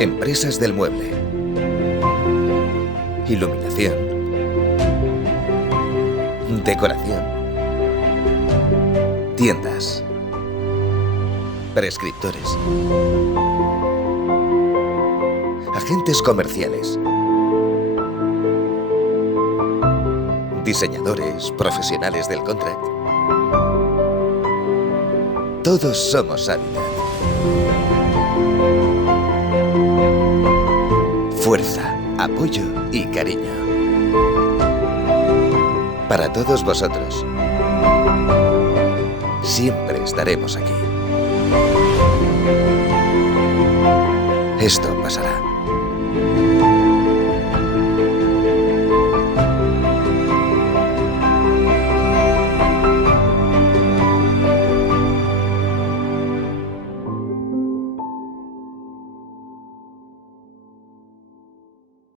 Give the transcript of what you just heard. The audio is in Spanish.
Empresas del mueble. Iluminación. Decoración. Tiendas. Prescriptores. Agentes comerciales. Diseñadores, profesionales del contract. Todos somos Habitat. Fuerza, apoyo y cariño. Para todos vosotros. Siempre estaremos aquí. Esto pasará.